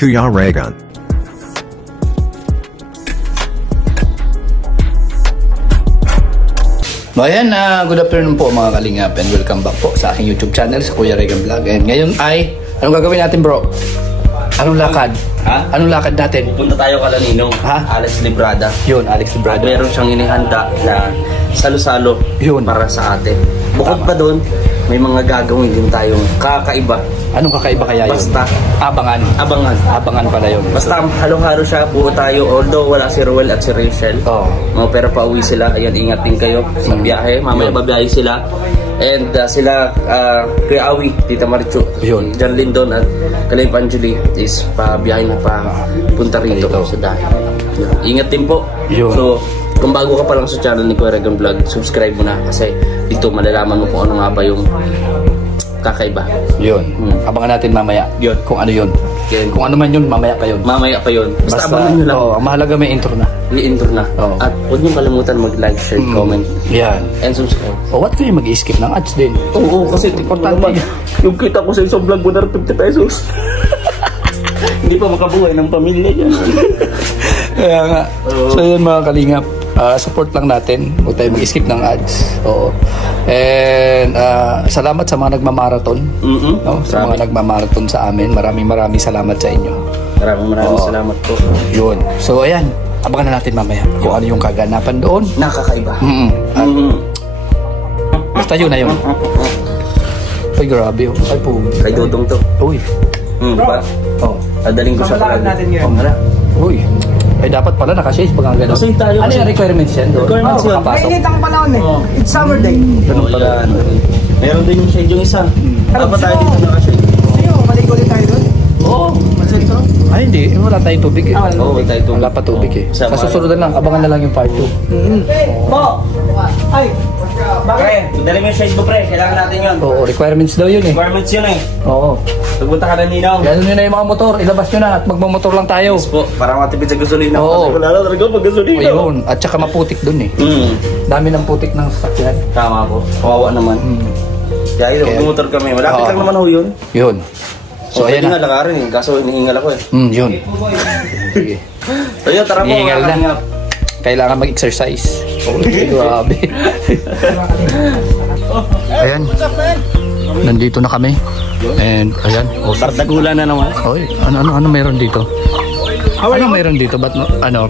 Kuya Raygun. Ayan, good afternoon po mga kalingap and welcome back po sa aking YouTube channel sa Kuya Raygun Vlog. And ngayon ay, anong gagawin natin bro? Anong lakad? Ha? Anong lakad natin? Punta tayo kala Ninong. Ha? Alex Librada. Yun, Alex Librada. Meron siyang inihanda na salo-salo Yun. para sa atin. Bukod pa doon, may mga gagawin din tayong kakaiba. Anong kakaiba kaya yun? Basta Abangan. abangan. Abangan pala yun. Basta halong-halo siya, buo tayo. Although wala si Ruel at si Rachel. Oo. Pero pauwi sila. Ayan, ingat din kayo sa biyahe. Mamaya babiyahe sila. And sila, Kuya Awi, Tita Marichu, Yun. John Lindon at Kalip Anjuli is pabiyahe na pa punta rito sa dahil. Ingat din po. Yun. So, kung bago ka pa lang sa channel ni Kuya Raygun Vlog, subscribe mo na kasi dito malalaman mo kung ano nga ba yung kakaiba. Yun. Abangan natin mamaya. Yun. Kung ano yun. Yun. Kung ano man yun, mamaya pa yun. Mamaya pa yun. Basta abangan nyo lang. Oo, ang mahalaga may intro na. I-intro na. Oo. At huwag nyo kalimutan mag-like, share, comment, Yan. and subscribe. O, what kayo mag-i-skip ng ads din? Oo, kasi importante. Yung kita ko sa isang vlog, 150 pesos. Hindi pa makabuhay ng pamilya niya. Kaya nga. So yun mga kalingap, support lang natin. Huwag tayo mag-skip ng ads. Oo. And salamat sa mga nagmamarathon. No? Sa mga nagmamarathon sa amin. Maraming salamat sa inyo. Maraming salamat po. Yun. So ayan, abangan na natin mamaya kung ano yung kaganapan doon. Nakakaiba. Basta yun na yun. Ay grabe oh. Ay po. Kay Dodong to. Uy. Ba? Oh. Adaling ko sa vlog. Oh, hala. Uy. Ay dapat pala naka-shades bagang gano'n. Kasi tayo Ano yung requirements yan doon? Requirements yun. Mainit ang panahon eh. It's summer day. Ganun pala. Meron din yung shade yung isa. Dapat tayo dito naka-shade. Sino, maligo din tayo doon? Oo. Masento. Ay hindi, wala tayong tubig eh. Oo, may tayo tubig. Wala pa tubig eh. Sa Sa susunod na lang, abangan na lang yung part 2. Po! Ay! Pre, dali mo yung shade mo pre. Kailangan natin yun. Oo, requirements daw yun eh. Requirements yun eh. Oo. Pagpunta ka na Ninong. Ganun yun na yung mga motor, ilabas nyo na at magmamotor lang tayo. Yes po, para matipid sa gasolina. Oo. Kasi wala na talaga pag gasolina. Ayun, at saka maputik dun eh. Dami ng putik ng sasakyan. Tama po. Kawawa naman. Kaya yun, magmotor kami. Malapit lang naman ho yun. Yun. So Pwede ayan nga na. lakarin eh. Kaso hinihingal ako eh. Yun. Sige. So yun, tara po. Hinihingal na. Kalingap. Kailangan mag-exercise. Grabe. Ayan. Nandito na kami. And ayan. Bardagulan na naman. Oy, ano meron dito? Ano meron dito? Ba't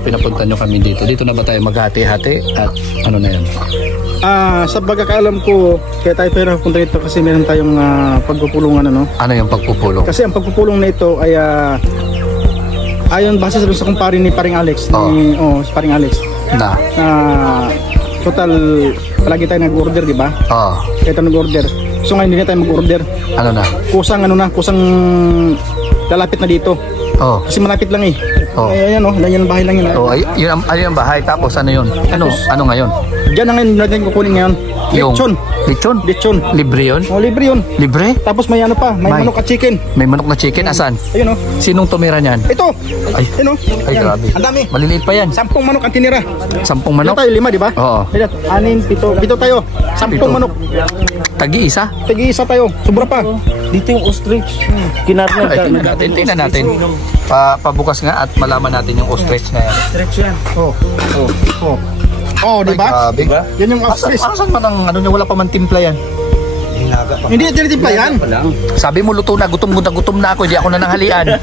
pinapunta nyo kami dito? Dito na ba tayo maghati-hati? At ano na yan? Sa pagkakaalam ko, kaya tayo pero punta dito kasi meron tayong pagpupulungan Ano yung pagpupulong? Kasi ang pagpupulong na ito ay ayon base sa kumpare ni Paring Alex, si Paring Alex. Na? Total palagi tayo nag-order, di ba? Oo. Kaya tayo nag-order. So ngayon hindi na tayo mag-order. Ano na? Kusang lalapit na dito. Oo. Kasi malapit lang eh. Oh. Ayan yan ang bahay lang yun. Oh, yun yung bahay. Tapos ano yun? Ano ngayon? Diyan na ngayon natin kukunin ngayon. Lechon. Lechon? Lechon. Libre yun? Libre yun. Libre? Tapos may ano pa, may manok at chicken. May manok na chicken? Asan? Ayun Sinong tumira niyan? Ito. Ay, Ayun ay yan. grabe. Ang dami. Maliliit pa yan. 10 manok ang tinira. 10 Manok? manok? Tayo 5, di ba? Oo. 6, 7, 8 tayo. 10 Pito. manok. Tagi-isa? Tigi-isa tayo. Sobra pa. Dito yung ostrich. Kinarnad. Ay, tingnan natin. Pabukas nga at malaman natin yung ostrich na yan. Ostrich yan. Oh, di ba? Grabe. Yan yung ostrich. Saan man ang ano niya, wala pa man timpla yan. Hindi tinitimpla yan. Sabi mo luto na, gutom na ako, hindi ako nananghalian.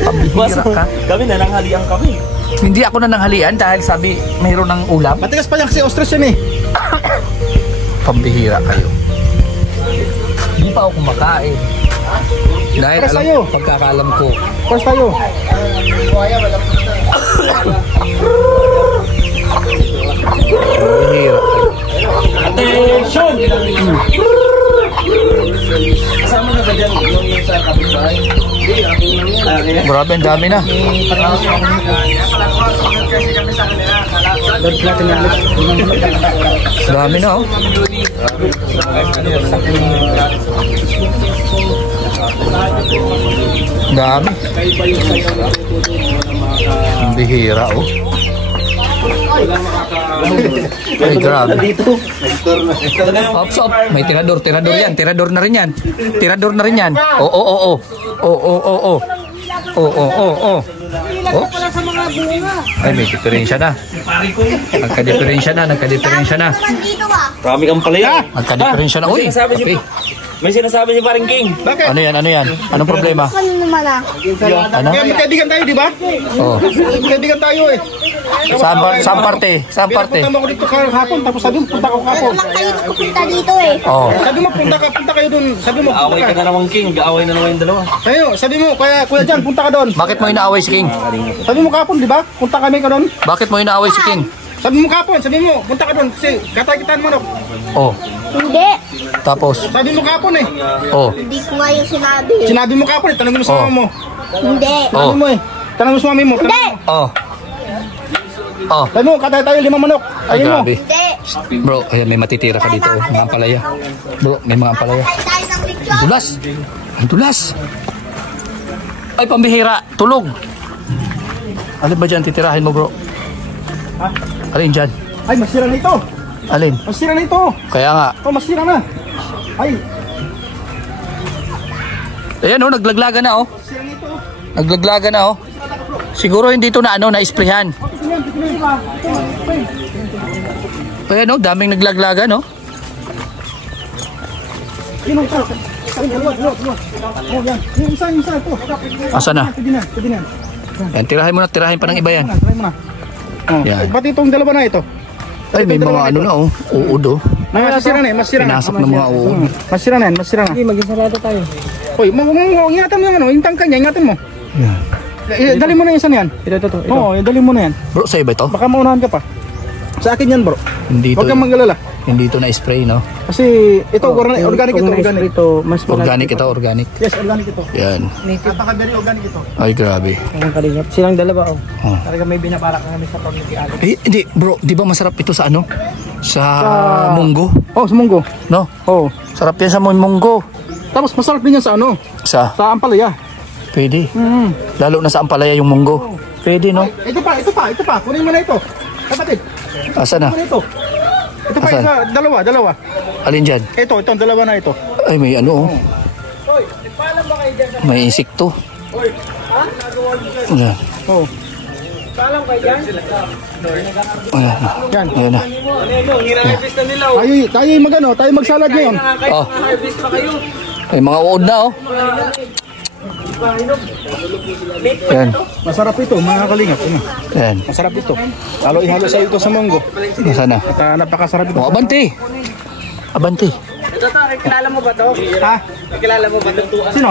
Pambihira ka. Kami nananghalian kami. Hindi ako nananghalian dahil sabi mayroon ng ulam. Matigas pa yan kasi ostrich yan eh. Pambihira kayo. Hindi pa ako kumakain. Dahil Para alam sa'yo. pagkakalam ko. First tayo. Pambihira kayo. Attention! Kasama na ba dyan yung sa kapitbahay? Grabe, ang dami na. Dami na, oh. Dami. Ang bihira, oh. Ay, grabe. Ops, may tirador yan. Tirador na rin yan. Oo. Oh. Pala sa mga bunga. Ay, may diferensya na. Nagka-diferensya na. Marami kang palaya. Nagka-diferensya na. Uy, kape. May sinasabi si Paring King. Bakit? Ano yan? Anong problema? Ano naman ah? Ano? Kaya magkaibigan tayo, di ba? Oh. Magkaibigan tayo eh. Saan parte? Punta mo ako dito kahapon, tapos sabi mo, punta ako kahapon. Walang kayo nagpupunta dito eh. Oh. Sabi mo, punta kayo dun. Sabi mo, Away punta ka ka. na naman King. Away na naman yung dalawa. Tayo, sabi mo, kaya Kuya Jan, punta ka doon. Bakit mo inaaway si King? Sabi mo kahapon, di ba? Punta kami ka doon. Bakit mo inaaway si King? Sabi mo kahapon, sabi mo, punta ka doon. Kasi katay-kitaan mo, no? Oh. Hindi. Tapos? Sabi mo kahapon eh. Oh. Hindi ko nga yung sinabi. Sinabi mo kahapon eh, tanongin mo sa Oh. mama mo. Hindi. Oh. Sabi mo eh, tanongin mo sa mami mo. Hindi. Oh. Oh. Sabi mo, katay tayo 5 manok. Ay, Ayun mo. grabe. Hindi. Bro, ayan, may matitira ka dito. Oh. Mga ampalaya. Bro, may mga ampalaya. Ay, tayo ng picture. Dulas. Ang dulas. Ay, pambihira. Tulog. Alin ba dyan titirahin mo, bro? Ha? Alin dyan? Ay, masira na ito. Alin? Masira na ito. Kaya nga. Oh, masira na. Ay, Ayan, oh, naglaglaga na, oh. masira na ito. Naglaglaga na, oh. Siguro hindi ito na, na-sprayhan. Ayan, oh, daming naglaglaga, no? Yun ang ito. Ay, dalawa. Oh, yan. Yung isa ito. Asa na? Pwede na. Yan, tirahin pa ng iba yan. Try mo na. Oh, Yan. pati itong dalawa na ito. Ay, may mga ano na, oh. Uod, oh. Masira na eh, masira na. Pinasok ng mga uod. Masira na. Sige, mag-isarado tayo. Hoy, ingatan mo yung ano, yung tangka niya, ingatan mo. Yan. Dali mo na yung isa na yan. Ito. Oo, dali mo na yan. Bro, sa iba ito? Baka maunahan ka pa. Sa akin yan, bro. Hindi ito, Huwag kang manggalala. hindi ito na-spray, no? Kasi ito, organic ito. Organic. Organic ito, organic. Yes, organic ito. Yan. Napaka-very organic ito. Ay, grabe. Ang kalingap. Silang dalawa oh. Oh. Talaga may binabalak na kami sa pamilya. Hindi, bro, di ba masarap ito sa ano? Sa munggo, Oh, sumunggo. no? Oh. Sarap yan sa munggo. Tapos masarap din yan sa ano? Sa, Sa ampalaya. pwede. Lalo na sa ampalaya yung munggo. Pwede, no? Ito pa. Kunin mo na ito. Kapatid, Asa na? kunin ito. Ito pa, Asan? isa, dalawa. Alin dyan? Ito, ang dalawa na ito. Ay, may ano, oh. May insekto. Ayan. Oh. Ayan. Yan. Ayan na. Tayo magano, tayo magsalad ngayon. Oh. May mga uod na, oh. Ayan. Masarap ito, mga kalingap. Ayan. Masarap ito. Halo ihalo sa ito sa munggo. Nasaan na? At napakasarap ito. Oh, abante. Abante. Ito kilala mo ba to? Ha? Kilala mo ba to? Sino?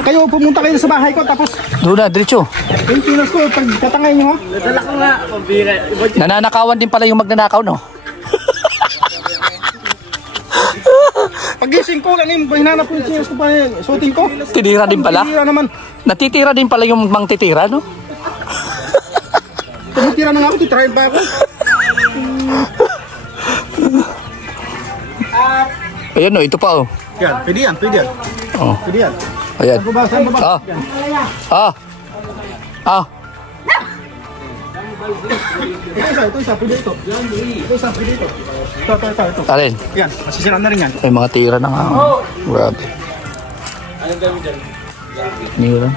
Kayo pumunta kayo sa bahay ko tapos Doon na, diretso. yung pinos ko pag tatangay nyo ha. Dala ko nga. Pambira. Nananakawan din pala yung magnanakaw, no? Pagising ko, hinanap ko yung pinos ko pa suotin ko. Tinira din pala. Tinira naman. Natitira din pala yung mang titira, no? Tumutira na nga ako, titirahin pa ako. Ayan, no, ito pa, oh. Yan, pwede yan. Oh, Pwede yan. ayan. Saan ba? Ah. Ah. Ah. Ito isa, pwede ito. Ito isa, pwede ito. Ito. Alin? Yan, masisiraan na rin yan. May mga tira na nga. Grabe. Tira.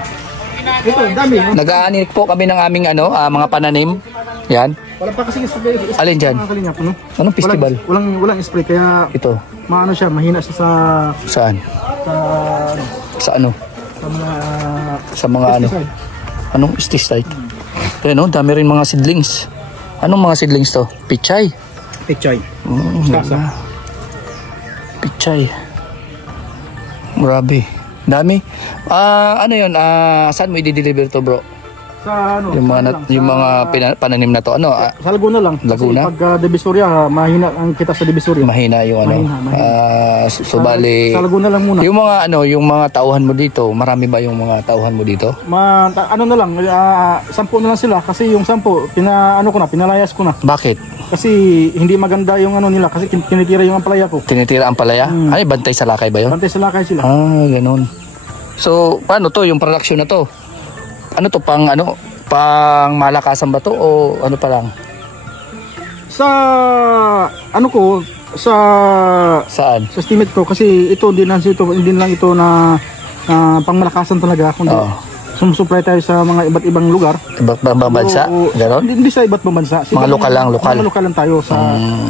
Ito, dami. Nag-aanik po kami ng aming ano, mga pananim. Yan. Wala pa kasi spray. Alin dyan? Mga kalingap, ano? Anong festival? Walang spray, kaya Ito. maano siya, mahina siya Saan? sa Sa ano? Sa mga ano? pesticide. Anong pesticide? Ayan, no? Dami rin mga seedlings. Anong mga seedlings to? Pichay. Pechay. Ganda. Pichay. Grabe. Dami. Ano yun? Saan mo i-deliver to, bro? Sa ano? Yung mga pananim na to. Ano? Sa Laguna lang. Laguna? Kasi pag Divisoria, mahina ang kita sa Divisoria. Mahina yung ano. Mahina. So bali, Sa Laguna lang muna. yung mga ano, yung mga tauhan mo dito, marami ba yung mga tauhan mo dito? Ano na lang, 10 na lang sila kasi yung 10 pinalayas ko na. Bakit? Kasi hindi maganda yung ano nila kasi tinitira yung ampalaya ko. Tinitira ang palaya? Ay, bantay sa lakay ba yun? Bantay sa lakay sila. Ganun. So, paano to, yung production na to? Ano to, pang malakasan ba to o ano pa lang? Sa ano ko, sa Saan? estimate ko kasi ito hindi lang ito na pangmalakasan talaga, kundi sumusupply tayo sa mga iba't ibang lugar. Iba't ibang bansa? So, Ganon? Hindi sa iba't ibang bansa. Mga lokal lang, lokal. Mga lokal lang tayo sa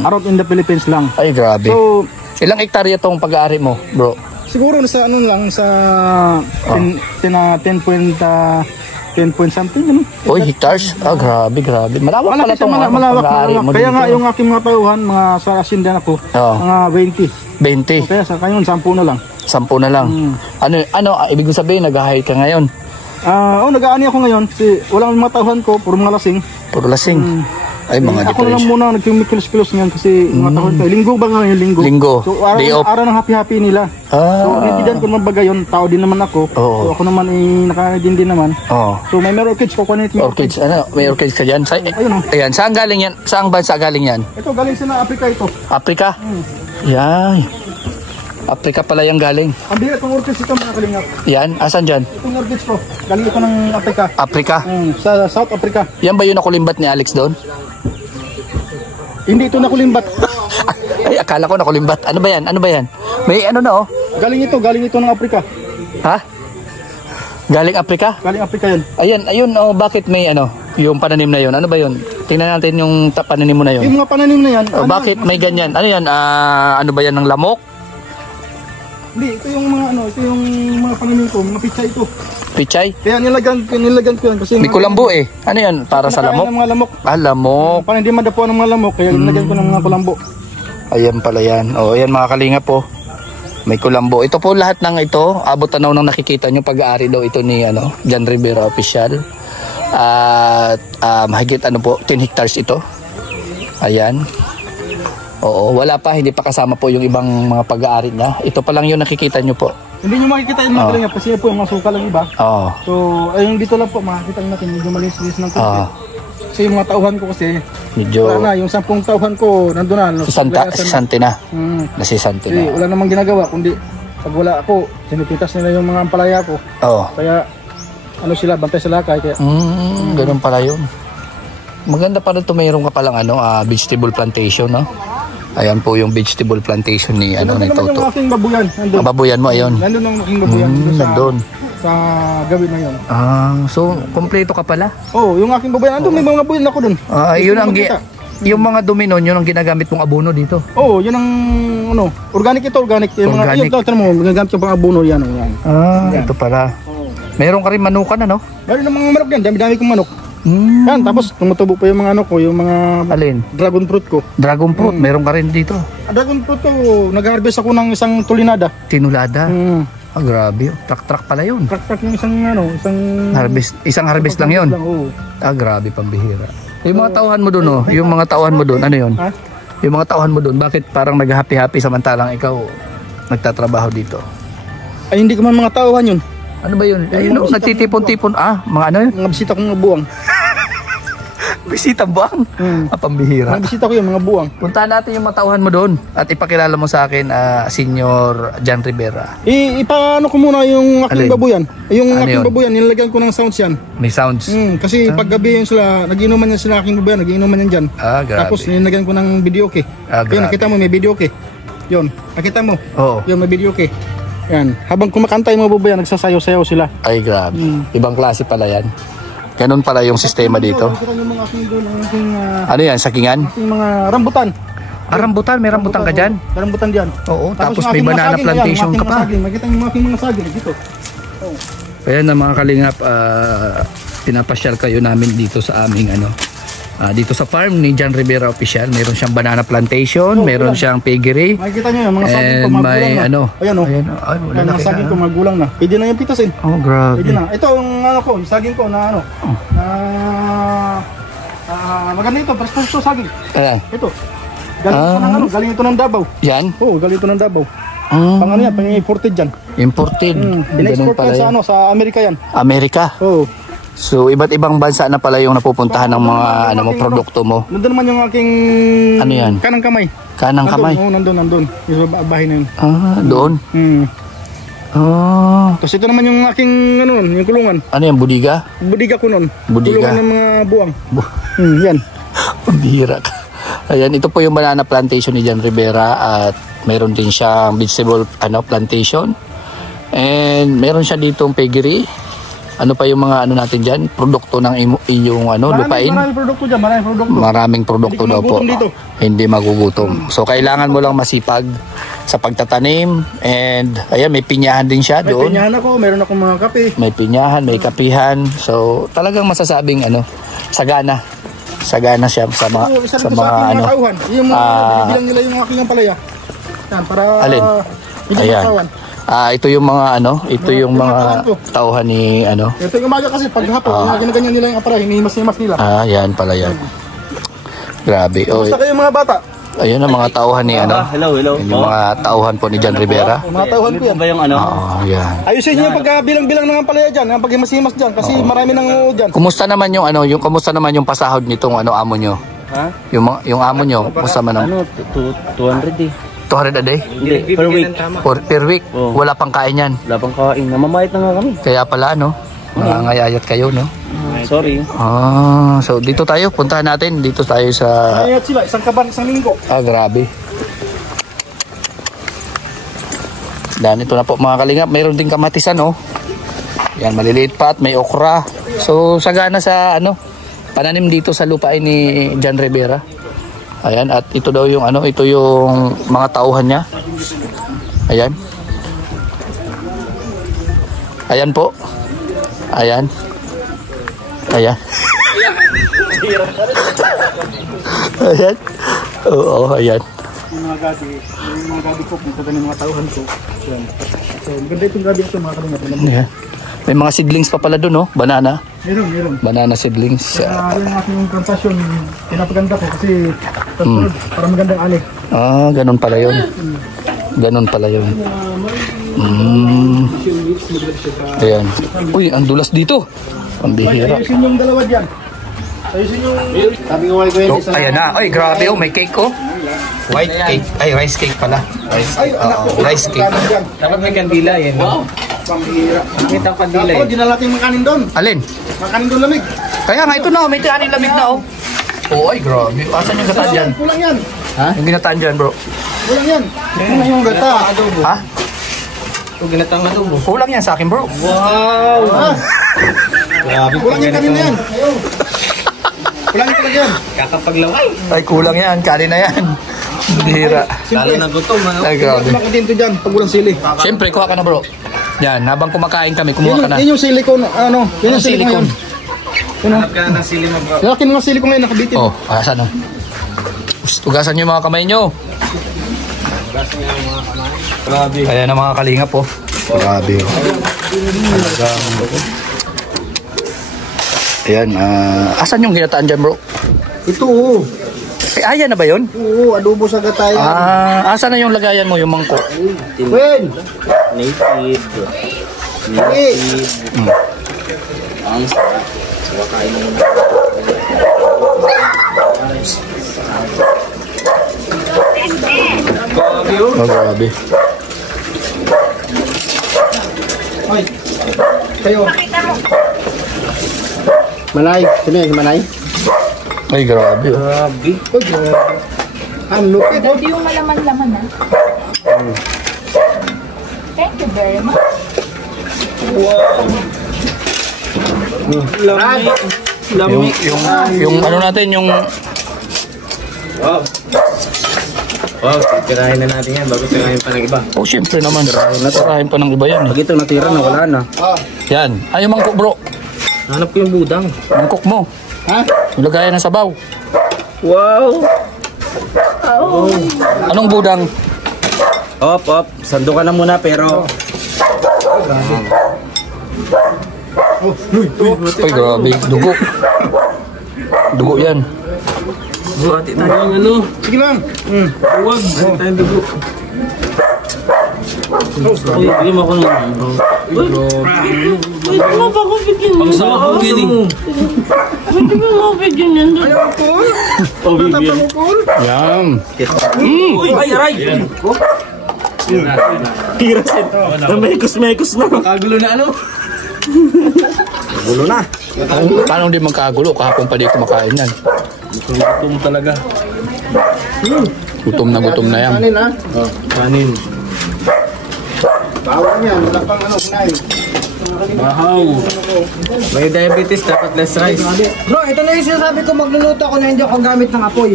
around in the Philippines lang. Ay, grabe. So, ilang hektarya tong pag-aari mo, bro? siguro sa ano lang, sa 10 point something. Ano? Uy, hectares? Ah, grabe, grabe. Malawak pala Malaki siya, itong malawak. pag-aari mo Kaya dito. nga yung aking mga tauhan, mga sa asindan ako, mga 20. 20. Kaya sa kayon, 10 na lang. 10 na lang. Ano, ibig ko sabihin, nag-hike ka ngayon? Nag-aani ako ngayon kasi walang mga tauhan ko, puro mga lasing. Puro lasing. Ay, mga Ako na lang muna nagkikilos-kilos ngayon kasi mga tauhan ko. Linggo ba ngayon, linggo? Linggo. So, Day off. araw ng happy-happy nila. So, nitidan ko naman baga yun, tao din naman ako. Oo. So, ako naman nakakadin din naman. Oh. So, may orchids ko, kunin yung Orchids, ano? May orchids ka dyan? Ayun, Ayan, saan galing yan? Saan bansa galing yan? Ito, galing sa na Africa ito. Africa? Yan. Africa pala yung galing. Ang bigat ng orchids ito, mga kalingap. Yan, asan dyan? Itong orchids ko, galing ito ng Africa. Africa? Sa South Africa. Yan ba yung nakulimbat ni Alex doon? Hindi ito nakulimbat. Ay, akala ko nakulimbat. Ano ba yan? Ano ba yan? May ano na oh. Galing ito ng Africa. Ha? Galing Africa? Galing Africa yun. Ayun, oh, bakit may ano, yung pananim na yun? Ano ba yun? Tingnan natin yung pananim mo na yun. Yung mga pananim na yan. Oh, bakit may ganyan? Ano yan? Ano ba yan ng lamok? Hindi, ito yung mga pananim ko, mga pizza ito. Pichay? Kaya nilagyan ko yan kasi May kulambo eh. Ano yan? Para sa lamok? Ng mga lamok. Ah, lamok. Para hindi madapuan ng mga lamok, kaya nilagyan ko ng mga kulambo. Ayan pala yan. O, ayan mga kalingap po. May kulambo. Ito po lahat ng ito, abot tanaw nang nakikita nyo pag-aari daw ito ni John Rivera Official. At mahigit 10 hectares ito. Ayan. Oo, wala pa, hindi pa kasama po yung ibang mga pag-aari niya. Ito pa lang yung nakikita nyo po. Hindi nyo makikita yung mga kalingap kasi po yung mga suka lang iba. Oo. So, ayun dito lang po, makikita nyo natin, medyo malinis-linis ng konti. Kasi yung mga tauhan ko kasi, medyo wala na, yung 10 tauhan ko, nandun na. sisante na. Nasisante Kasi na. wala namang ginagawa, kundi pag wala ako, sinipitas nila yung mga ampalaya ko. Oo. Kaya, sila, bantay sa lakay. Kaya, ganun pala yun. Maganda pa rin ito, mayroon ka palang vegetable plantation, no? Ayan po yung vegetable plantation ni nandun ni naman Toto. yung aking babuyan. Nandun. Babuyan mo, ayun. Nandun ang aking babuyan. Nandun. Sa gawin na yun. So, kompleto ka pala? Yung aking babuyan. Nandun, may mga babuyan ako dun. Yun ang yung mga dumi nun, yun ang ginagamit mong abono dito? Yun ang organic ito, organic. Yung Organic. mga, yun, mo, ginagamit yung pang abono yan. Ito pala. Meron ka rin manukan, ano? Meron ng mga manok yan, dami-dami kong manok. Yan, tapos tumutubo pa yung mga yung mga Alin? dragon fruit ko. Dragon fruit, meron ka rin dito. Dragon fruit ko, nag-harvest ako ng isang tulinada. Tinulada? Grabe. Trak-trak pala yun. Trak-trak yung isang Isang harvest lang yun? Oo. Grabe, pambihira. Yung mga tauhan mo doon, yung mga tauhan mo doon, ano yun? Ha? Yung mga tauhan mo doon, bakit parang nag-happy-happy samantalang ikaw nagtatrabaho dito? Ay, hindi ko man mga tauhan yun. Ano ba yun? Ayun, nagtitipon-tipon. Mga ano yun? Mga bisita kong mga buwang. Bisita buwang? Pambihira. Mga bisita ko yun, mga buwang. Puntahan natin yung mga tauhan mo doon at ipakilala mo sa akin, Senior John Rivera. Ipaano ko muna yung aking Alin? babuyan. Yung Ano aking yun? babuyan, nilagyan ko ng sounds yan. May sounds. Kasi paggabi yun sila, nagiinuman yan sila aking babuyan, nagiinuman yan dyan. Grabe. Tapos nilagyan ko ng video okay. Grabe. Yun, nakita mo, may video okay. Yun, nakita mo. Oo. Yun, may video okay. Yan, habang kumakanta yung mga babuyan, nagsasayaw-sayaw sila. Ay, grabe. Ibang klase pala yan. Ganun pala yung sistema dito. Nakita yung mga aking doon, ang aking, Ano yan, sakingan? aking mga rambutan. Rambutan, may rambutan ka dyan? May rambutan dyan. Oo, tapos yung may aking mga banana saging, plantation ayan, ka pa. Makita yung aking mga saging dito. Ayan na mga kalingap, pinapasyal kayo namin dito sa aming dito sa farm ni John Rivera Official. Meron siyang banana plantation, meron siyang piggery. Makikita nyo yung mga saging ko, And magulang may na. ano. Ayan o. Ay, Yung mga saging ko, magulang na. Pwede na yung pitasin. Oh, grabe. Pwede na. Ito yung yung saging ko na maganda ito, presto saging. Ayan. Ito. Galing ito ng Davao. Yan? Oo, galing ito ng Davao. Pang ano yan, pang imported dyan. Imported. Ganun In-export pala yan yan. sa Amerika yan. Amerika. Oo. So, iba't ibang bansa na pala yung napupuntahan ng mga produkto mo. Nandun naman yung aking Ano yan? kanang kamay. Kanang kamay? Oo, nandun. Yung bahay na yun. Doon? Tapos ito naman yung aking yung kulungan. Ano yan, budiga? Budiga ko nun. Budiga. Kulungan ng mga buwang. Yan. Bihira ka. Ayan, ito po yung banana plantation ni John Rivera at mayroon din siyang vegetable plantation. And meron siya ditong piggery. Ano pa yung mga ano natin dyan? Produkto ng inyong lupain? Maraming produkto dyan, maraming produkto. Maraming produkto daw po. Dito. Hindi magugutom. So kailangan mo lang masipag sa pagtatanim. And ayan, may pinyahan din siya May doon. pinyahan ako, meron akong mga kape. May pinyahan, may kapihan. So talagang masasabing sagana. Sagana siya sa mga Oo, isa sa rin to mga sa aking ano. mga tauhan. Yung mga binibilang nila yung aking palaya. Yan, para Alin? hindi Ayan. makawan. Ito yung mga ito yung mga tauhan ni Ito yung umaga kasi pag hapon, ginaganyan nila yung apara, hinihimas-himas nila. yan pala yan. Grabe. Oh, Basta kayo mga bata. ayun ang mga tauhan ni Hello. Yan yung mga tauhan po ni John Rivera. Yung mga tauhan ko yan. Ba yung ano? Yan. Ayusin niyo yung pagkabilang-bilang ng palaya dyan, ang paghimas-himas dyan, kasi marami nang dyan. Kumusta naman yung kumusta naman yung pasahod nitong amo nyo? Ha? Yung amo nyo, kumusta man Ano? 200 eh. 200 a day? Hindi, per week. Per week? Oo. Wala pang kain yan. Wala pang kain. Namamayat na nga kami. Kaya pala nangangayayat kayo, no? Sorry. So dito tayo, puntahan natin. Dito tayo sa... Ayat sila, isang kaban, isang linggo. grabe. Dan, ito na po mga kalingap. Mayroon din kamatisan, Yan, maliliit pa at may okra. So, sagana sa, pananim dito sa lupain ni John Rivera. Ayan, at ito daw yung, ito yung mga tauhan niya. Ayan. Ayan po. Ayan. Ayan. Ayan. Oo, ayan. Yung mga gabi ko, punta ng mga tauhan ko. Yan. So, maganda itong gabi ito, mga kalingap. Ayan. May mga seedlings pa pala doon, Banana. Meron. Banana seedlings. Yung aking plantasyon, pinapaganda ko kasi para magandang ali. Ganun pala yun. Ganun pala yun. Ayan. Uy, ang dulas dito. Ang bihira. Ayusin yung dalawa dyan. Ayusin yung... Sabi ko ko yun. Ayan na. Ay, grabe, may cake, White cake. Ay, rice cake pala. Rice cake. Dapat may kandila yan. Wow. Pambihira. Kita ang kandila Ako, di na natin makanin doon. Alin? Makanin doon lamig. Kaya nga, ito na, may tiyanin lamig na, ay, grabe. Asan yung gata dyan? Kulang yan. Yung ginataan dyan, bro. Kulang yan. Kulang yung gata. Ha? Ito ginatang adobo. Kulang yan sa akin, bro. Wow. Kulang yung kanin na yan. Kulang yung talaga yan. Kakapaglaway. Ay, kulang yan. Kanin na yan. Bihira. Lalo na gutom. Ay, grabe. Kulang din ito dyan pag walang sili. Siyempre, kuha ka na, bro. Yan, habang kumakain kami, kumuha ka na. Yun yung silicone. Yun yung silicone. Hanap ka na ng sili mo bro. Lalaki mga silicone ngayon, nakabitin. Asan, Tugasan nyo yung mga kamay nyo. Grabe. Ayan ang mga kalingap, Grabe, Ayan, asan yung ginataan dyan, bro? Ito, Ayan na ba yun? oo, adobo sa gatayan. Asan na yung lagayan mo, yung mangkok? Wen! Native. Ang sarap. So, kain mo muna. Grabe. Ay, kayo. Manay, sino yung manay? Ay, grabe. Grabe. Oh, grabe. Ang lupit. Hindi yung malaman-laman, Thank you very much. Lami. Yung ano natin, yung... Wow. Wow, titirahin na natin yan bago tirahin pa ng iba. Siyempre naman. Natirahin pa ng iba yan. Pag ito natira na, wala na. Yan. Ay, yung mangkok, bro. Hanap ko yung budang. Mangkok mo. Ha? Yung lagayan ng sabaw. Wow. Anong budang? Op. Sando ka na muna pero... Ay, grabe. Dugo. Dugo yan. Buhati tayo ng ano. Sige lang. Huwag. Buhati tayong dugo. Uy, bigyan mo ako ng... Pwede mo ba ko bigyan Ang sabog yun eh. Pwede mo mo bigyan yan doon? Oh, bigyan. Yan. Uy, ay, aray! Tirasin. Namekos-mekos na. Kagulo na ano? Gulo na. Paano hindi magkagulo? Kahapon pa di kumakain yan. Gutom talaga. Gutom na yan. Kanin, ha? Kanin. Bawal yan, wala pang ano, kunay. Wow. May diabetes, dapat less rice. Bro, ito na yung sinasabi ko, magluluto ako na hindi ako gamit ng apoy.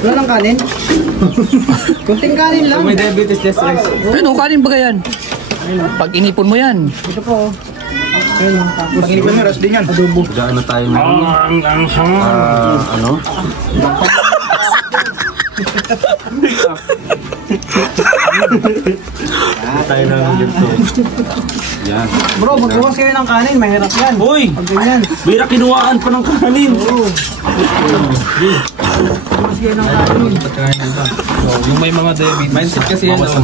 Wala lang kanin? Kunting kanin lang. May diabetes, less rice. Ano, kanin ba yan? Pag inipon mo yan. Ito po. Ayun lang. Tapos, Pag-inipan mo, ras din yan. adobo. Gaan na tayo ng ano? Tayo ng ganito. Yan. Bro, magbukas kayo ng kanin, mahirap yan. Uy! Pag ganyan. Bira kinuhaan pa ng kanin. Magbukas kayo ng kanin. Yung may mga diabetes. Mindset kasi yan. Huwag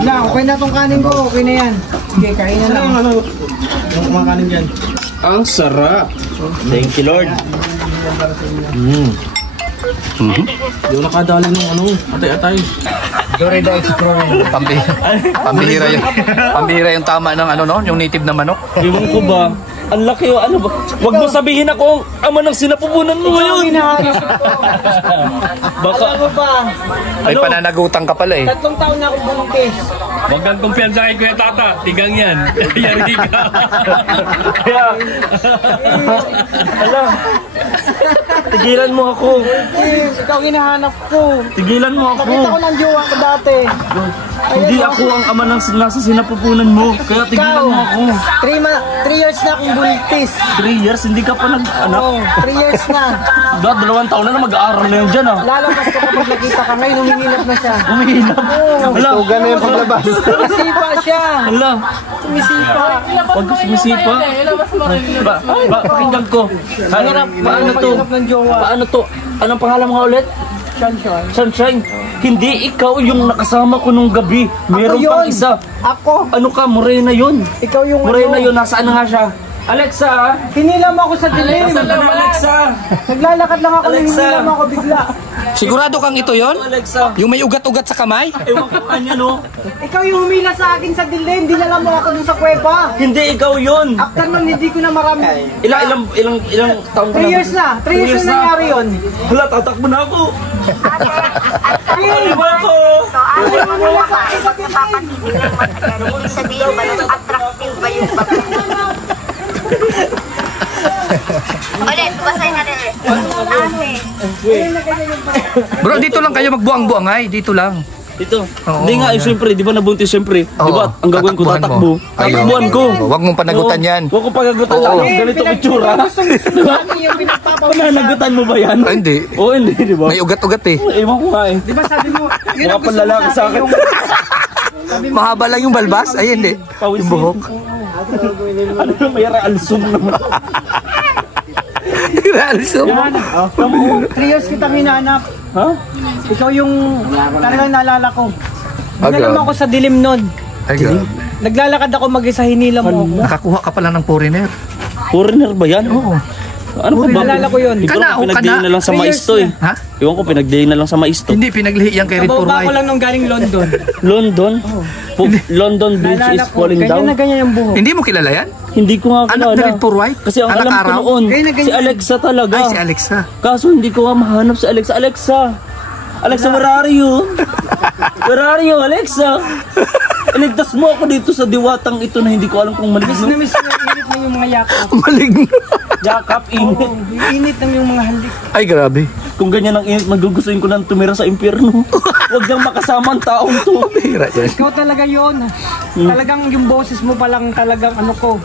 na, okay na tong kanin ko, okay na yan. Sige, kain na lang. Yung kumakanin dyan. Ang sarap. Thank you, Lord. Yung nakadali ng ano, atay-atay. Pambihira yung, pambihira yung tama ng ano no, yung native na manok. Iwan ko ba? Ang laki o ano ba? Huwag mo sabihin ako ang ama ng sinapupunan mo ngayon. Baka Alam mo ba, May pananagutan ka pala eh. 3 taon na akong buntis. Huwag kang kumpiyansa kay Kuya Tata. Tigang yan. Yari ka. kaya ala. Tigilan mo ako. Ikaw hinahanap ko. Tigilan mo ako. Nakita ko ng jowa ko dati. Hindi ako ang ama ng nasa sinapupunan mo. Kaya tigilan mo ako. 3 years na akong buntis. 3 years, hindi ka pa nag-anak. Oo, 3 years na. Dahil 2 taon na mag-aaral na yun dyan ah. Lalabas ko kapag nakita ka ngayon, humihilap na siya. Umihinap. Hala. Tugan na yung paglabas. Sumisipa siya. Hala. Sumisipa. Huwag ka sumisipa. Pakinggan ko. Paano to? Mahirap ng jowa. Paano to? Anong pangalan mo nga ulit? Sunshine. Sunshine. Hindi ikaw yung nakasama ko nung gabi. Meron Ako pang yun. isa. Ako. Ano ka? Morena yun. Ikaw yung Morena yun. Nasaan na nga siya? Alexa! Hinilam ako sa dilim. Nasaan na Alexa? Naglalakad lang ako, Alexa. hinilam ako bigla. Sigurado kang ito yon? Alexa! Yung may ugat-ugat sa kamay? Ewan ko kanya no? Ikaw yung humila sa akin sa dilim. Dinala mo ako dun sa kuweba. Hindi ikaw yun. After nun, hindi ko na marami. Ilang taong ka 3 years na. 3 years na nangyari yun. Hala, tatakbo na ako. Hey, Ano ba ako? humila sa akin sa dilim. Sabihin ba nung attractive ba yung baka? Ulit, basahin natin ulit. Bro, dito lang kayo magbuang-buang ay. Dito lang. Ito. Oo. Hindi nga, siyempre, di ba nabuntis siyempre? Di ba, ang gagawin ko, Tatakbuhan tatakbo. mo. Ayun. Tatakbuhan ko. Huwag mong panagutan yan. Huwag ko panagutan Oo. lang. Ganito ang itsura. Yung pinagpapawisa. Pananagutan mo ba yan? Ah, hindi. Oo, hindi, di ba? May ugat-ugat eh. Ewan ko nga eh. Di ba sabi mo, yun Mga ang gusto mo panlalaki sa akin. Mahaba lang yung balbas? Ay, hindi. Yung buhok. Ano na may realsum naman? Realsum. 3 years kitang hinanap. Ha? Ikaw yung talagang naalala ko. Agad. Dinala mo ako sa dilim nun. Ay, grabe. Naglalakad ako mag-isa, hinilam mo ako. Nakakuha ka pala ng foreigner. Foreigner ba yan? Oo. Ano ba? Naalala ko yun. Siguro Kana o pinagdiin kana? na lang sa 3 years maisto eh. Ha? Iwan ko pinagdiin na lang sa maisto. Hindi, pinaglihi yan kay Red Kababa ko Purway. lang nung galing London. London? London Bridge is Naalala ko, falling ganyan down? na ganyan yung buhok. Hindi mo kilala yan? Hindi ko nga Anak kilala. ni Red Purway? Kasi ang Anak alam ko araw? noon, Ganyan na ganyan. si Alexa talaga. Ay, si Alexa. Kaso hindi ko nga mahanap si Alexa. Alexa! Alexa, where are you? Where are you, Alexa? Iligtas mo ako dito sa diwatang ito na hindi ko alam kung maligno. Namiss na init na yung mga yakap. Maligno. Yakap, init. Oo, init na yung mga halik. Ay, grabe. Kung ganyan ang init, magugustuhin ko nang tumira sa impyerno. Huwag nang makasama ang taong to. Pira yan. Ikaw talaga yun. Talagang yung boses mo palang talagang ano ko.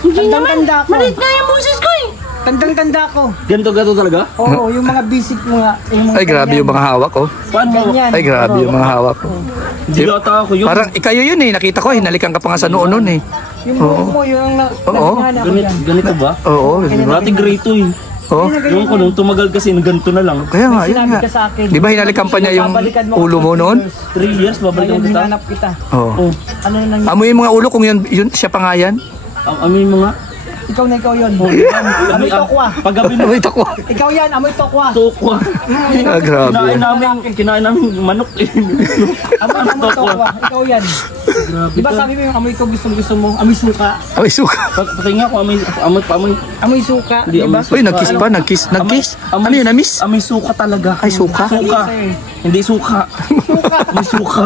Hindi naman. Tandang-tanda ko. Malit na yung boses ko eh. Tandang-tanda ko. Ganto talaga? Oo, yung mga basic mo nga. Yung mga Ay, grabe yung mga hawak, oh. Paano mo? ganyan. Ay, grabe yung mga hawak, oh. Hindi ata ako yun. Parang ikayo yun eh. Nakita ko, hinalikan ka pa nga sa noon nun eh. Yung buhok mo, yung Oo. naghahanap ko Ganito, yan. ganito ba? Oo. Dati grade 2 eh. Oh. Yung ko nung tumagal kasi ganito na lang. Kaya nga, yun Sinabi nga. ka sa akin. Di ba hinalikan pa niya yung Babalikan mo ulo ako mo sa noon? 3 years, babalikan Ayun, kita. hinanap kita. Oo. Oh, Ano nang Amoy yung mga ulo kung yun siya pa nga yan. ang amin mga Ikaw na ikaw yun. Amoy tokwa. Paggabi na. Amoy takwa. Ikaw yan, amoy tokwa. Tokwa. Grabe. Kinain namin manok eh. Amoy tokwa. Ikaw yan. Diba sabi mo yung amoy ko gusto mo? Amoy suka. Amoy suka. Patingin ako, amoy. Amoy suka. Hindi, Diba? Uy, nag-kiss pa, nag-kiss. Ano yun, na-miss? Amoy suka talaga. Ay, suka? Suka. Hindi suka. Amoy suka.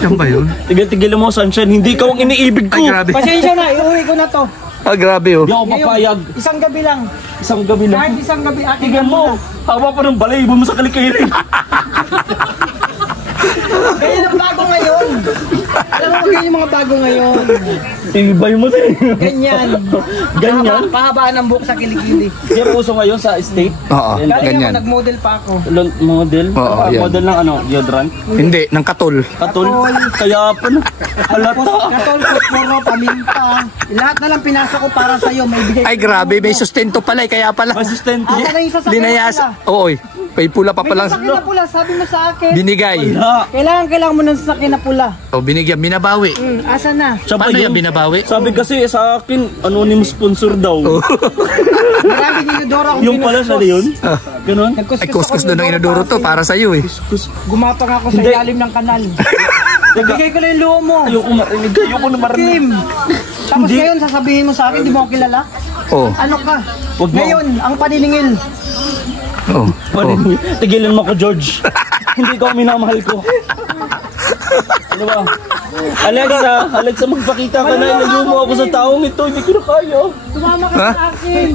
Yan ba yun? Tigil-tigil mo, sunshine. Hindi ikaw ang iniibig ko. Ay, grabe. Pasensya na, iuwi ko na to. Ah, grabe oh. Hindi ako papayag. Isang gabi lang. Isang gabi lang. Kahit isang gabi, akin Tignan mo. Hawa pa ng balay. Iba mo sa kalikili. Ganyan ang bago ngayon. Alam mo, ganyan yung mga bago ngayon. Ibay mo din. Ganyan. Ganyan? Pahabaan ng buhok sa kilikili. Yan uso ngayon sa estate. Oo, Galing ako, ganyan. nag-model pa ako. Model? Oo, yan. Model ng ano? Deodorant? Hindi, ng katol. Katol? Kaya pa na. Halata. Katol, posporo, paminta. Lahat na lang pinasa ko para sa'yo. May bigay Ay, grabe, may sustento pala, kaya pala. May sustento. Asa na yung sasakyan na Linayas. pula? Oo, may pula pa May pala. sasakyan na pula, sabi mo sa akin. Binigay. Kailangan mo ng sasakyan na pula. O, binigyan, binabawi. Asa na? Paano yan binabawi? Sabi kasi sa akin, anonymous sponsor daw. Marami dinodoro akong Yung pala siya na yun? Ganon? Ay, kuskus doon ang inodoro to, para sa'yo eh. Gumapang ako sa Hindi. ilalim ng kanal. Nagigay ko na yung luho mo. Ayoko marinig. Ayoko na marinig. Kim! Tapos ngayon sasabihin mo sa akin, di mo ako kilala? Oh, Ano ka? Wag mo. Ngayon, ang paniningil. oh, oh. Marinig. Tigilan mo ko, George. Hindi ko minamahal ko. Ano ba? Alexa, magpakita ka na. Ilayo mo ako sa taong ito. Hindi ko na kaya. Tumama ka Ha? sa akin.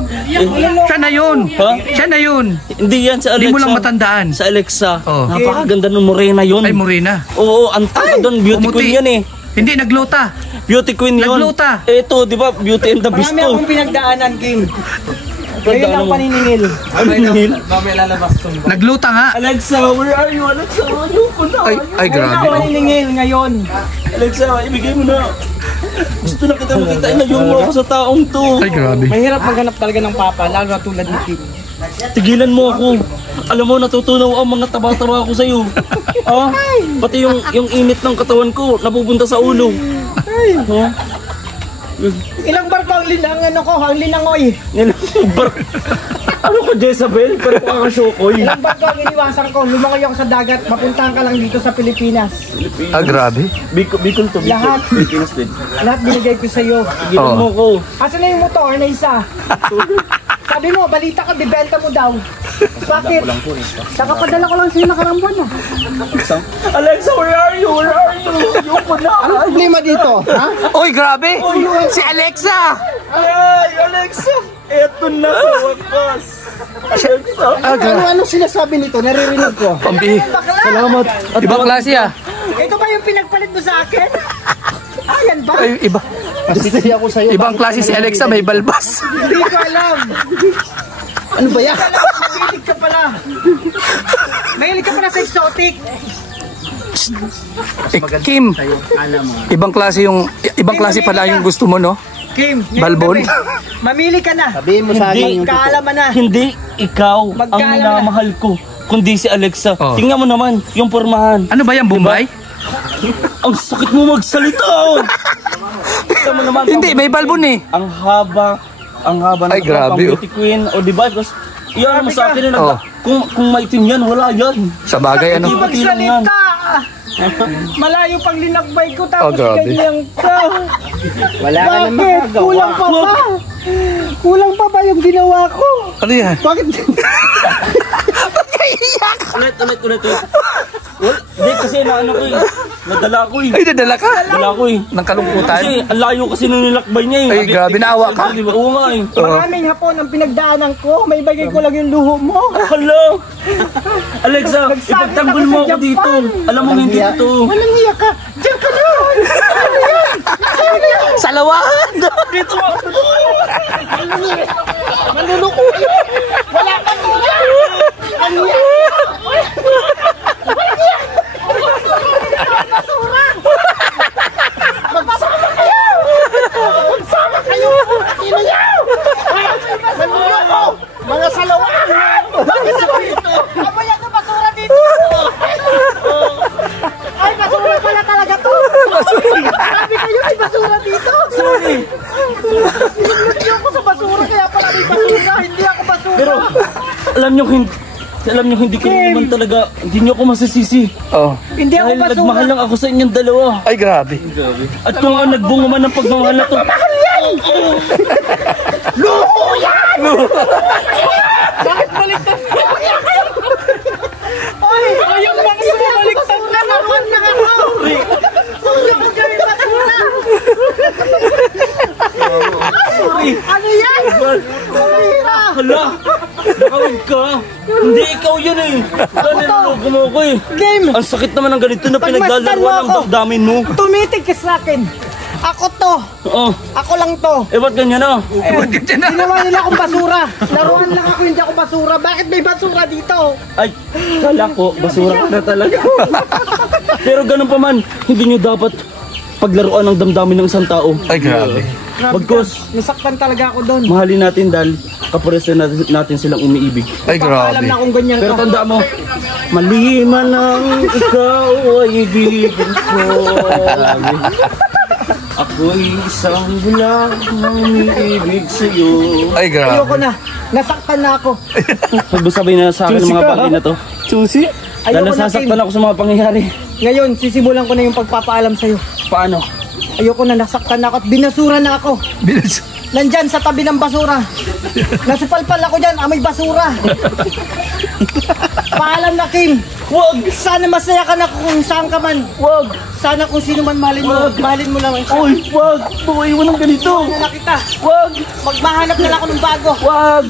Siya na yun. Ha? Siya na yun. Hindi yan sa Alexa. Hindi mo lang matandaan. Sa Alexa. Oh. Napakaganda ng morena yun. Ay, Morena. Oo, ang tawag doon. Beauty Pumuti. queen yan eh. Hindi, nagluta. Beauty queen yun. Nagluta. Ito, di ba? Beauty and the Beast Marami to. akong pinagdaanan, Kim. Ngayon ang paniningil. Nagluta nga. Alexa, where are you? Alexa, ayoko na. Ay, Ngayon ang grabe. paniningil ngayon. Alexa, ibigay mo na. Gusto na kita makita. Ilayo mo ako sa taong to. Ay, grabe. Mahirap maghanap talaga ng papa, lalo na tulad ni Kim. Tigilan mo ako. Alam mo, natutunaw ang mga taba-taba ko sa'yo. Ah, pati yung init ng katawan ko, napupunta sa ulo. Ha? Ilang bar pa ang linangoy? Ano ka, Jezabel? Pero ka Shokoy. Ilang bar pa ang iniwasan ko? Lumangoy ako sa dagat, mapuntahan ka lang dito sa Pilipinas. Ah, grabe. Bicol to, Bicol. Lahat. Pilipinas din. Lahat binigay ko sa'yo. Tigilan mo ko. Asan na yung motor na isa? Sabi mo, balita ka, dibenta mo daw. Bakit? Nakapadala ko lang sa'yo nakarang buwan na. Alexa, where are you? Where are you? Ayoko na. Anong problema dito? Ha? Oy, grabe. Si Alexa. Ay, Alexa! Eto na sa wakas! Alexa! Ano sinasabi nito? Naririnig ko. Pambi. Salamat! At Ibang klase ah. Ito ba yung pinagpalit mo sa akin? Ah, yan ba? Ay, iba. Masisisi ako sa'yo. Ibang klase si Alexa, may balbas. Hindi ko alam. Ano ba yan? Mahilig ka pala. Mahilig ka pala sa exotic. Eh, Kim, ibang klase pala yung gusto mo, no? Kim, ngayong Balbon? gabi, mamili ka na. Sabihin mo sa akin yung totoo. Kaalaman na. hindi ikaw ang Magkaalam na. minamahal ko, kundi si Alexa. Oh. Tingnan mo naman, yung pormahan. Ano ba yan, Bombay? Ang sakit mo magsalita! Oh. Tingnan mo naman. Hindi, may balbon eh. Ang haba Ay, ng grabe, oh. beauty queen. O diba? Yan mo sa akin. Oh. Kung maitim yan, wala yan. Sa bagay, ano? Pati lang yan. Magsalita! Malayo pang linakbay ko Oh, tapos grabe. ganyan ka. Wala ka na Bakit? makagawa. Kulang pa ba? Kulang pa ba yung ginawa ko? Ano yan? Bakit? Ulit. Hindi, kasi naano ko eh. Nadala ko eh. Ay, nadala ka. Nadala ko eh. Ng kalungkutan. Kasi ang layo kasi nung nilakbay niya eh. Ay, grabe, naawa ka. Diba? Oo nga eh. Maraming hapon ang pinagdaanan ko. May bagay ko lang yung luho mo. Hello! Alexa, ipagtanggol mo ako dito. Alam mo hindi ito. Walang iya ka. Diyan ka na. Salawan! Dito ako. Manluluko. Wala ka muna. Ano yan? Magsama kayo! Magsama kayo! Sino yan? Manluluko! Mga salawan! Bakit ako ito? Amoy ako basura dito! Ay, basura pala talaga to! Sabi kayo ay basura dito! Sorry. Alam niyo, hindi ko naman talaga, hindi niyo ako masisisi. Oh. Hindi ako Dahil basura. nagmahal lang ako sa inyong dalawa. Ay, grabe. At kung ang nagbunga man ng pagmamahal na to, Luho yan! Bakit baliktad? Ay, ayaw lang sa baliktad na naman na ako. Ayaw ko kami basura. sorry. Ano yan? Pumira. Hala, nakawag ka. Hindi, ikaw yun eh. Niloloko mo ako eh. Game. Ang sakit naman ng ganito na Pagmasdan pinaglalaruan mo ng ako. damdamin mo. Tumitig ka sa akin. Ako to. Oo. Ako lang to. Eh, ba't ganyan na? Ayun, ginawa nila akong basura. Laruan lang ako, hindi ako basura. Bakit may basura dito? Ay, kala ko, basura ka na talaga. Pero ganun pa man, hindi nyo dapat paglaruan ng damdamin ng isang tao. Ay, grabe. Bagkus, Nasaktan talaga ako doon. mahalin natin dahil kapares na natin silang umiibig. Ay, Alam grabe. na kung ganyan Pero ka. tanda mo, maliman ang ikaw ay ibigin ko. Ako'y isang bulang umiibig sa'yo. Ay, grabe. Ayoko na. Nasaktan na ako. Magbasabay na sa akin ng mga bagay na to. Susi? Dahil Ayoko na, nasasaktan Kim. ako sa mga pangyayari. Ngayon, sisimulan ko na yung pagpapaalam sa'yo. Paano? Ayoko na, nasaktan na ako at binasura na ako. Bilis. Nandyan sa tabi ng basura. Nasupalpal ako dyan, amoy basura. Paalam na, Kim. Wag! Sana masaya ka na kung saan ka man. Wag! Sana kung sino man mahalin mo, mahalin mo lang. Uy! Wag! Buhay mo ng ganito! Sana na kita. Wag! Magmahanap na lang ako ng bago. Wag!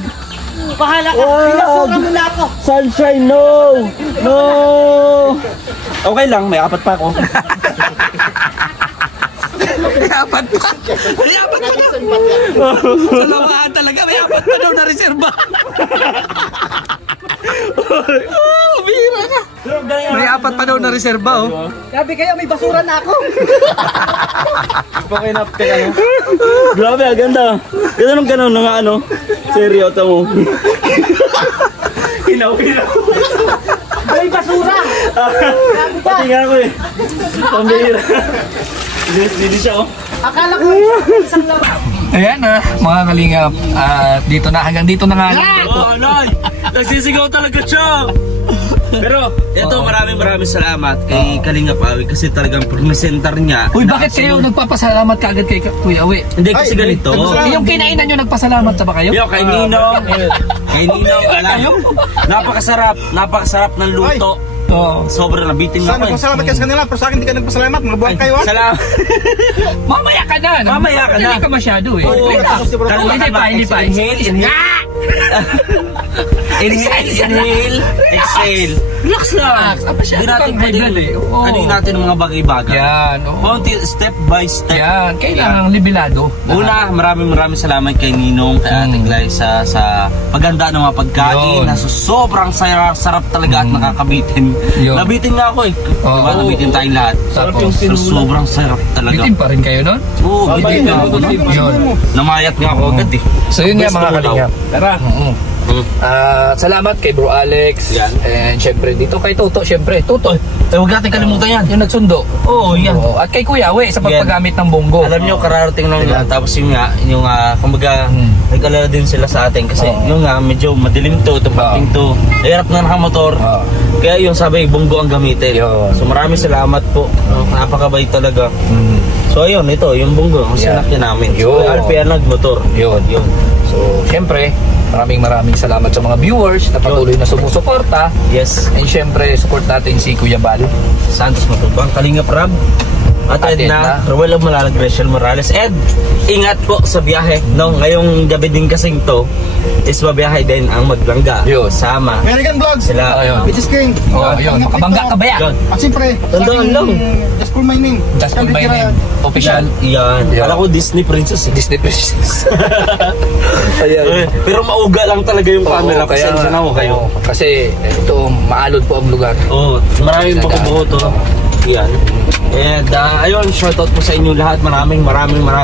Bahala ka. Wag! Binasura mo na ako. Sunshine, no! No! Okay lang, may apat pa ako. May apat pa. May apat pa daw. Sa lawahan talaga, may apat pa daw na reserva. Oh, bira ka. May apat pa daw na reserva, oh. Grabe kayo, may basura na ako. Pakinap ka ano? Grabe, ganda. Ganda nung ganun na nga ano. Seryo, tamo. Hinaw. May basura. Pati nga ako eh. Pambihira. Hindi siya oh. Akala ko isang laro. Ayan na, mga kalingap. At dito na, hanggang dito na nga. Oh, Nay! Nagsisigaw talaga siya! Pero, ito maraming salamat kay Kalinga Pawi kasi talagang presenter niya. Uy, bakit kayo nagpapasalamat kaagad kay Kuya Uwi? Hindi kasi ganito. Yung kinainan nyo, nagpasalamat na ba kayo? Yo, kay Ninong. Napakasarap ng luto. Oo. Sobrang nabitin nga Sana ako eh. pasalamat kayo sa kanila, pero sa akin hindi ka nagpasalamat. Mga buwan kayo, ha? Salamat. Mamaya ka na. Mamaya ka na. Hindi ka masyado eh. Oo. Hindi pa. Inhale. Exhale. Relax lang. Masyado Hindi natin kang high blood eh. Oo. Ano natin ng mga bagay-bagay. Yan. oo. Konti, step by step. Yan. Kailangan libilado. Una, maraming salamat kay Ninong, kay Ate Glay sa paghanda ng mga pagkain. Yun. Na sobrang sarap talaga at nakakabitin. Yun. Nabitin nga ako eh. Oo. Diba, nabitin tayong lahat. Tapos, So, sobrang sarap talaga. bitin pa rin kayo nun? Oo, bitin nga ako. Yun. Namayat nga ako agad eh. So yun nga Best mga ulaw. kalingap. Tara. Salamat kay Bro Alex. Yan. And syempre dito kay Toto. Syempre, Toto. Eh, huwag natin kalimutan yan. Yung nagsundo. Oo, yan. Oo. At kay Kuya Uwi sa pagpagamit ng bongo. Alam nyo, kararating lang nila. Tapos yung nga, kumbaga, nag-alala din sila sa atin. Kasi yung nga, medyo madilim to, tumating to. Hirap na nakamotor. Kaya yung sabi, bunggo ang gamitin. Yun. So maraming salamat po. Napakabait talaga. So ayun, ito, yung bunggo, ang sinakyan namin. So Yun. Alpia nagmotor. Yun. So, syempre, maraming salamat sa mga viewers na patuloy na sumusuporta. Yes. And syempre, support natin si Kuya Bal. Santos Matubang, Kalinga Prab. At Edna, Ruel of Malalag, Rachel Morales. Ed, ingat po sa biyahe. No, ngayong gabi din kasing to, is mabiyahe din ang Maglangga. Yun. Sama. American Vlogs, Sila. Ayun. Which is King. Oh, yun. Makabangga ka ba yan? Yun. At siyempre, Tandaan lang. Just Call My Name. Just Call My Name. Official. Yan. Yan. Kala ko Disney Princess. Disney Princess. Ayan. Pero mauga lang talaga yung camera. Pasensya na ako kayo. Kasi ito, maalod po ang lugar. Oo. Maraming buko-buko to. Yan. And ayun, shoutout po sa inyo lahat. Maraming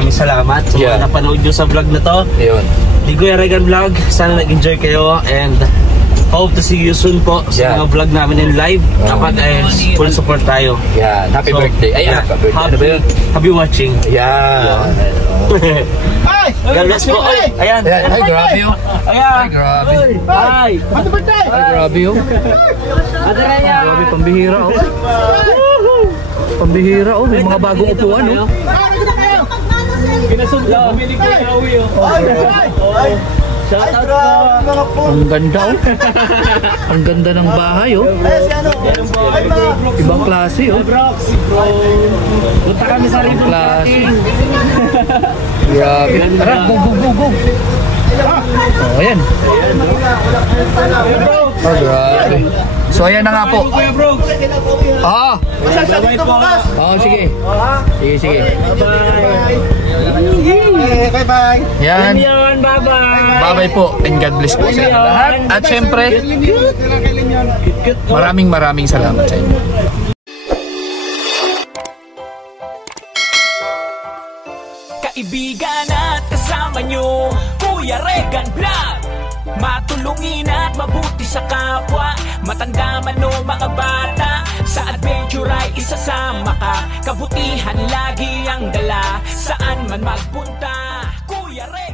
salamat sa Yeah. mga napanood nyo sa vlog na to. Ayun. Di Kuya Regan Vlog. Sana nag-enjoy kayo. And Hope to see you soon po sa Yeah. mga vlog namin in live. Dapat full support tayo. Yan, happy So, birthday. Ay, yeah, happy birthday. Ano ba yun? happy watching. Yan. Ay! God bless po. Ay, ayan. Ayan, ay, grabe yun. Ayan. Ay, grabe. Ay. Happy birthday! Ay, grabe yun. Grabe, pambihira, oh. Pambihira, oh. May mga bagong upuan, oh. Pinasundlo. Bumili ko yung awi, oh. Shout out po. Ang ganda, oh. Ang ganda ng bahay, oh. Ibang klase, oh. Punta kami sa Ribbon Klase. Cutting. Grabe. Tara, go, go, go, go. Oh, ayan. Oh, grabe. So, ayan na nga po. Kuya bro. Ah! Bye-bye po. Oo, sige. Sige, sige. Bye-bye! Yan. Yan, bye-bye. Bye-bye po. And God bless po sa inyo lahat. At syempre, maraming salamat sa inyo. Kaibigan at kasama nyo, Kuya Regan Vlog. Matulungin at mabuti sa kapwa, matanda man o mga bata. Sa adventure ay isasama ka, kabutihan lagi ang dala. Saan man magpunta, Kuya Regan.